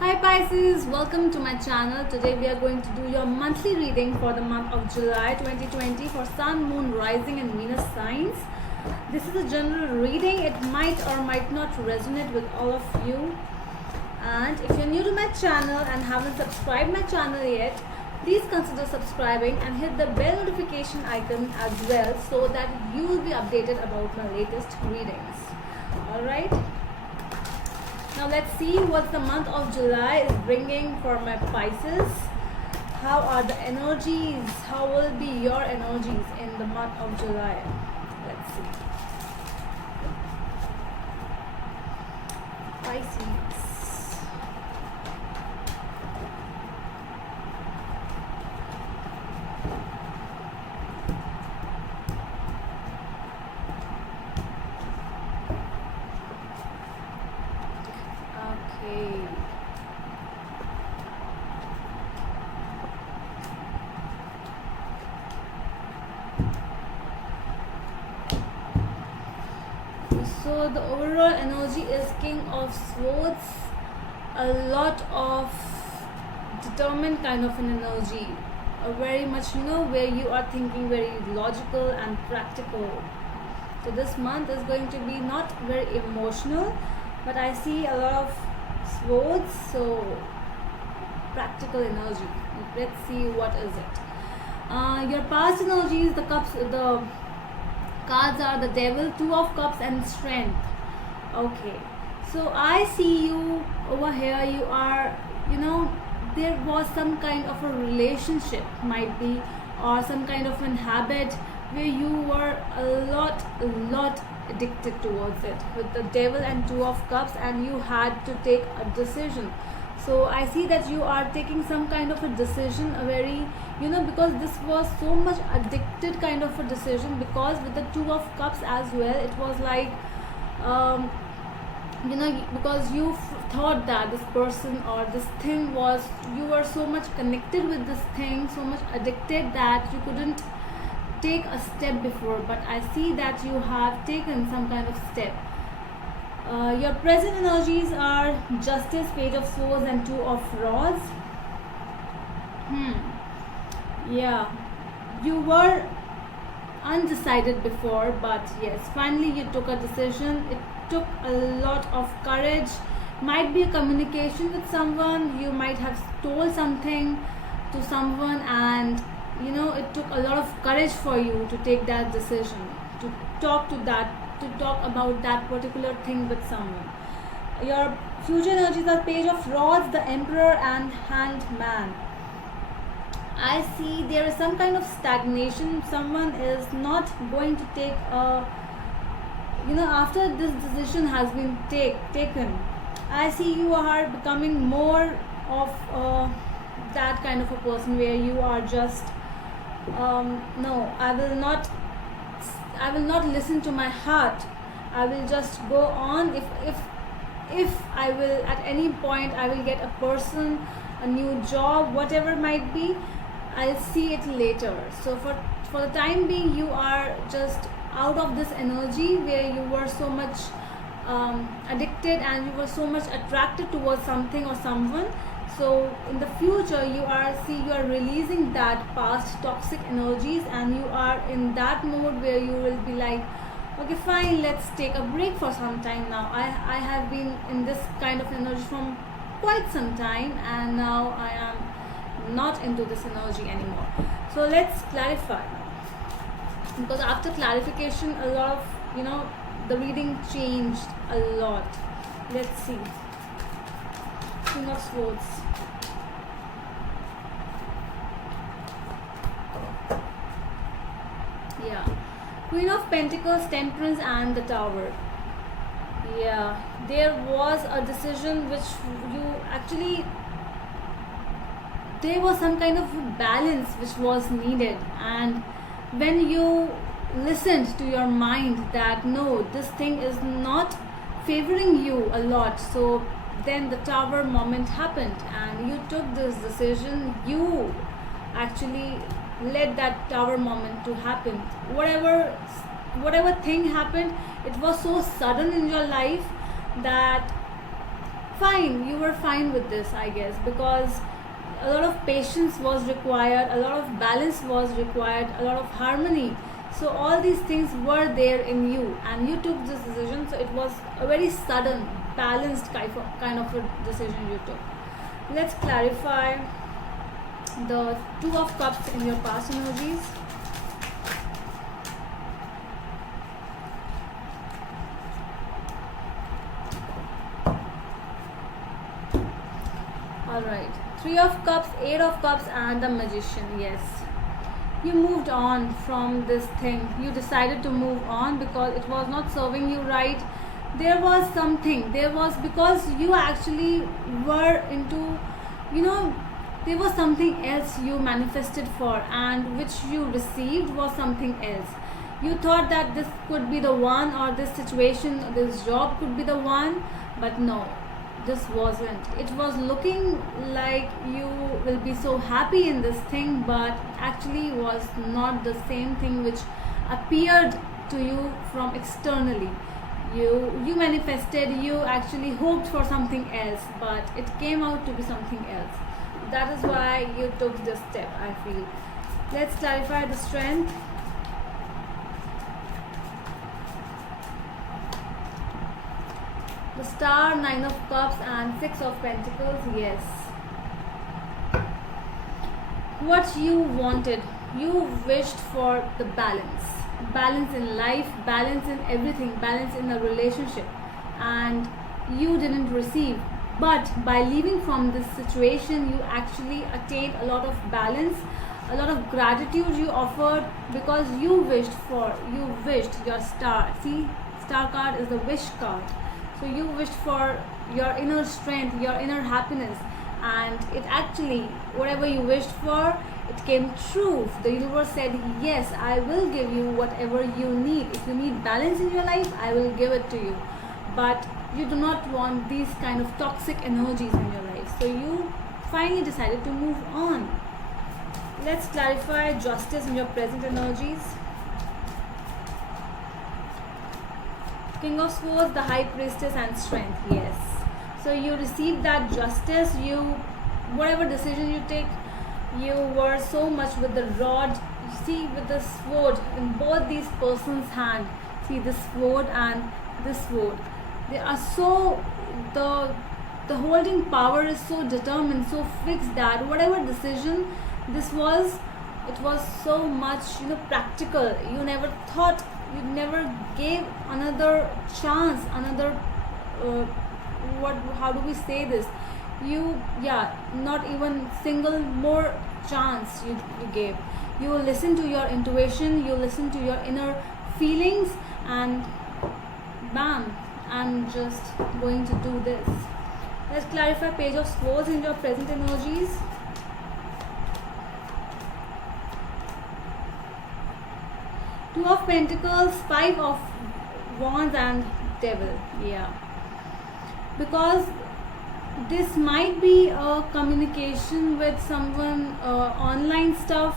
Hi Pisces, welcome to my channel. Today we are going to do your monthly reading for the month of July 2020 for Sun, Moon, Rising and Venus signs. This is a general reading. It might or might not resonate with all of you. And if you're new to my channel and haven't subscribed my channel yet, please consider subscribing and hit the bell notification icon as well so that you will be updated about my latest readings. Alright. Now let's see what the month of July is bringing for my Pisces. How are the energies? How will be your energies in the month of July? Let's see. Pisces. Okay. So the overall energy is King of Swords, a lot of determined kind of an energy, very much where you are thinking very logical and practical. So this month is going to be not very emotional, but I see a lot of swords, so practical energy. Let's see what is it. Your past energies, the cards are the Devil, Two of Cups and Strength. Okay, so I see you over here. You are, there was some kind of a relationship, might be, or some kind of an habit where you were a lot addicted towards it with the Devil and Two of Cups, and you had to take a decision. So I see that you are taking some kind of a decision, a very, because this was so much addicted kind of a decision, because with the Two of Cups as well, it was like, because you thought that this person or this thing was, you were so much connected with this thing, so much addicted that you couldn't take a step before, but I see that you have taken some kind of step. Your present energies are Justice, Page of Swords and Two of Rods. Yeah, you were undecided before, but yes, finally you took a decision. It took a lot of courage. Might be a communication with someone, you might have told something to someone, and it took a lot of courage for you to take that decision, to talk about that particular thing with someone. Your future energies are Page of Rods, the Emperor and Hanged Man. I see there is some kind of stagnation. Someone is not going to take a, after this decision has been taken, I see you are becoming more of that kind of a person where you are just no, I will not listen to my heart. I will just go on. If I will, at any point I will get a person, a new job, whatever might be, I'll see it later. So for the time being, you are just out of this energy where you were so much addicted and you were so much attracted towards something or someone. So in the future, you are releasing that past toxic energies, and you are in that mode where you will be like, okay, fine, let's take a break for some time now. I have been in this kind of energy from quite some time, and now I am not into this energy anymore. So let's clarify now, because after clarification, a lot of the reading changed a lot. Let's see. King of Swords. Yeah. Queen of Pentacles, Temperance and the Tower. Yeah. There was a decision which you actually, there was some kind of balance which was needed, and when you listened to your mind that no, this thing is not favoring you a lot, so then the Tower moment happened and you took this decision. You actually let that Tower moment to happen. Whatever thing happened, it was so sudden in your life that fine, you were fine with this, I guess, because a lot of patience was required, a lot of balance was required, a lot of harmony. So all these things were there in you, and you took this decision. So it was a very sudden, balanced kind of a decision you took. Let's clarify the Two of Cups in your past energies. Alright, Three of Cups, Eight of Cups, and the Magician. Yes, you moved on from this thing. You decided to move on because it was not serving you right. There was something, there was, because you actually were into, you know, there was something else you manifested for, and which you received was something else. You thought that this could be the one, or this situation, this job could be the one, but no, this wasn't. It was looking like you will be so happy in this thing, but actually was not the same thing which appeared to you from externally. You manifested, you actually hoped for something else, but it came out to be something else. That is why you took this step, I feel. Let's clarify the Strength. The Star, Nine of Cups, and Six of Pentacles. Yes, what you wanted, you wished for the balance in life, balance in everything, balance in a relationship, and you didn't receive. But by leaving from this situation, you actually attained a lot of balance, a lot of gratitude you offered, because you wished your star. See, Star card is the wish card. So you wished for your inner strength, your inner happiness, and it actually, whatever you wished for, it came true. The universe said, yes, I will give you whatever you need. If you need balance in your life, I will give it to you. But you do not want these kind of toxic energies in your life. So you finally decided to move on. Let's clarify Justice in your present energies. King of Swords, the High Priestess, and Strength. Yes. So you received that justice. You, whatever decision you take, you were so much with the rod. See, with the sword in both these persons' hand. See, this sword and this sword. They are so, the holding power is so determined, so fixed, that whatever decision this was, it was so much, practical. You never thought, you never gave another chance, another how do we say this, not even single more chance you gave. You listen to your intuition, you listen to your inner feelings, and bam, I'm just going to do this. Let's clarify Page of Swords in your present energies. Two of Pentacles, Five of Wands, and Devil. Yeah, because this might be a communication with someone, online stuff,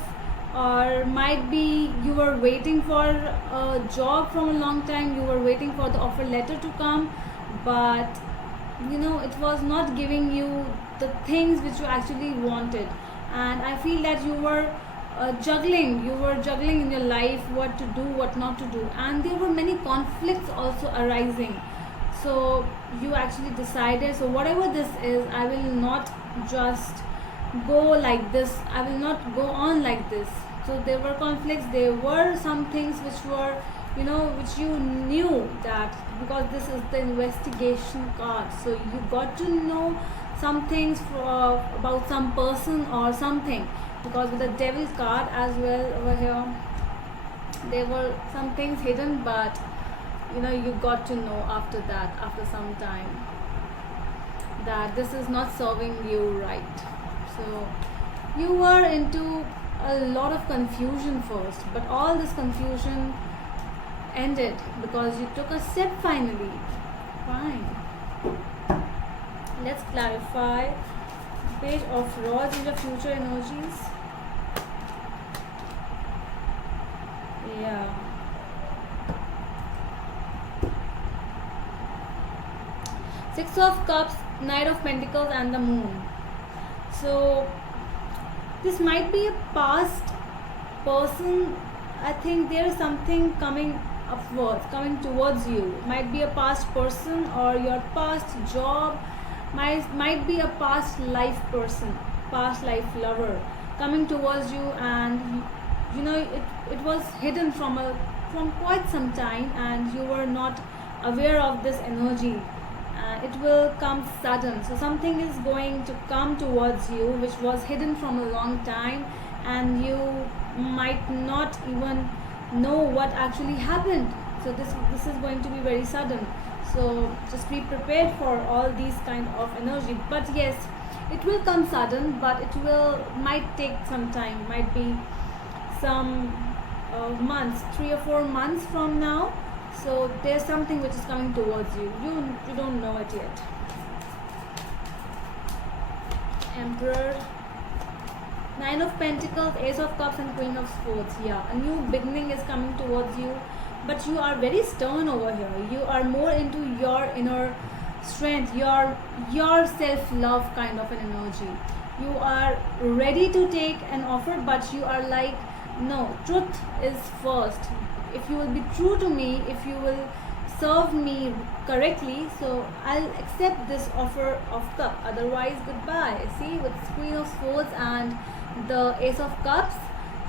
or might be you were waiting for a job from a long time, you were waiting for the offer letter to come, but it was not giving you the things which you actually wanted. And I feel that you were juggling in your life, what to do, what not to do, and there were many conflicts also arising. So you actually decided, so whatever this is, I will not just go like this, I will not go on like this. So there were conflicts, there were some things which were, which you knew that, because this is the investigation card, so you got to know some things about some person or something, because with the Devil card as well over here, there were some things hidden, but you got to know after that, after some time, that this is not serving you right. So you were into a lot of confusion first, but all this confusion ended because you took a step finally. Fine. Let's clarify Page of Rods in your future energies. Yeah. Six of Cups, Knight of Pentacles and the Moon. So this might be a past person. I think there is something coming upwards, coming towards you. Might be a past person, or your past job, might be a past life person, past life lover coming towards you, and it was hidden from quite some time, and you were not aware of this energy. It will come sudden, so something is going to come towards you which was hidden from a long time, and you might not even know what actually happened. So this is going to be very sudden, so just be prepared for all these kind of energy. But yes, it will come sudden, but might take some time, might be some months, 3 or 4 months from now. So there's something which is coming towards you. You don't know it yet. Emperor, Nine of Pentacles, Ace of Cups, and Queen of Swords. Yeah, a new beginning is coming towards you, but you are very stern over here. You are more into your inner strength, your self-love kind of an energy. You are ready to take an offer, but you are like, no, truth is first. If you will be true to me, if you will serve me correctly, so I'll accept this offer of cup, otherwise goodbye. See, with Queen of Swords and the Ace of Cups,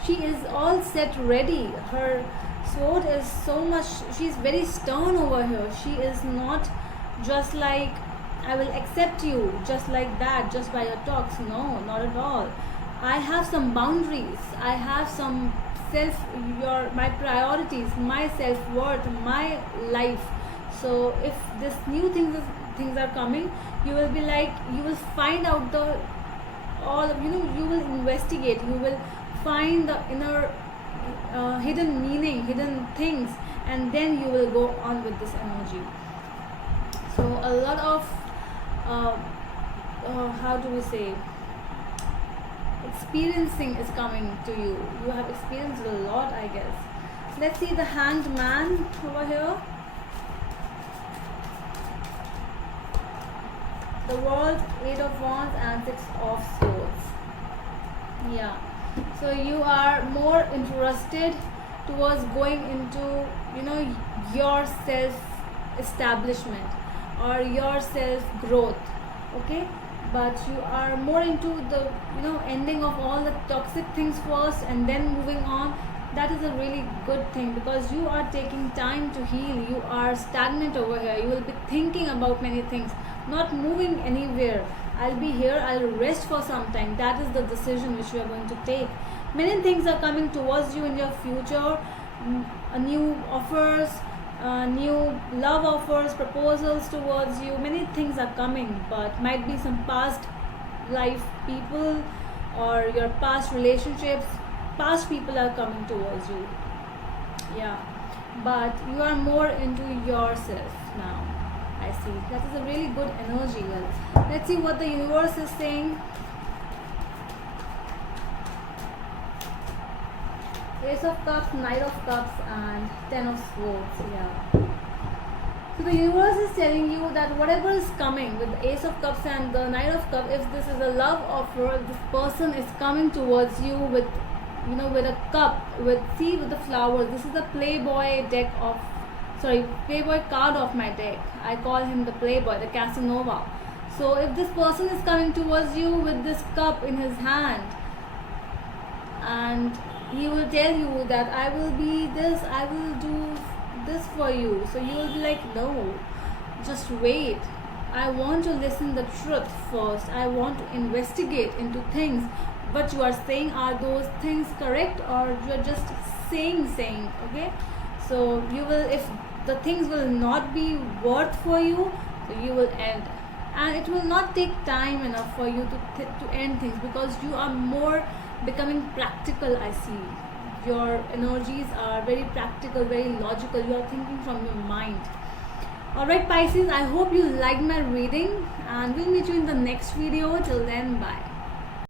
she is all set ready. Her sword is so much, she's very stern over here. She is not just like, I will accept you just like that, just by your talks. No, not at all. I have some boundaries. I have some my priorities, my self-worth, my life. So if this new things are coming, you will be like, you will find out you will investigate, you will find the inner hidden meaning, hidden things, and then you will go on with this energy. So a lot of how do we say, experiencing is coming to you. You have experienced a lot, I guess. Let's see the Hanged Man over here. The World, Eight of Wands, and Six of Swords. Yeah. So you are more interested towards going into, your self-establishment or your self-growth. Okay? But you are more into the ending of all the toxic things first and then moving on. That is a really good thing, because you are taking time to heal. You are stagnant over here. You will be thinking about many things, not moving anywhere. I'll be here, I'll rest for some time. That is the decision which you are going to take. Many things are coming towards you in your future. New offers, new love offers, proposals towards you. Many things are coming, but might be some past life people or your past relationships. Past people are coming towards you. Yeah, but you are more into yourself now. I see. That is a really good energy. Well, let's see what the universe is saying. Ace of Cups, Knight of Cups, and Ten of Swords. Yeah. So the universe is telling you that whatever is coming with the Ace of Cups and the Knight of Cups, if this is a love offer, this person is coming towards you with, with a cup, with the flowers. This is the Playboy Playboy card of my deck. I call him the Playboy, the Casanova. So if this person is coming towards you with this cup in his hand, and he will tell you that I will be this, I will do this for you. So you will be like, no, just wait. I want to listen the truth first. I want to investigate into things. What you are saying, are those things correct, or you are just saying, okay? So you will, if the things will not be worth for you, so you will end. And it will not take time enough for you to end things, because you are more becoming practical. I see your energies are very practical, very logical. You are thinking from your mind. Alright Pisces, I hope you liked my reading, and we'll meet you in the next video. Till then, bye.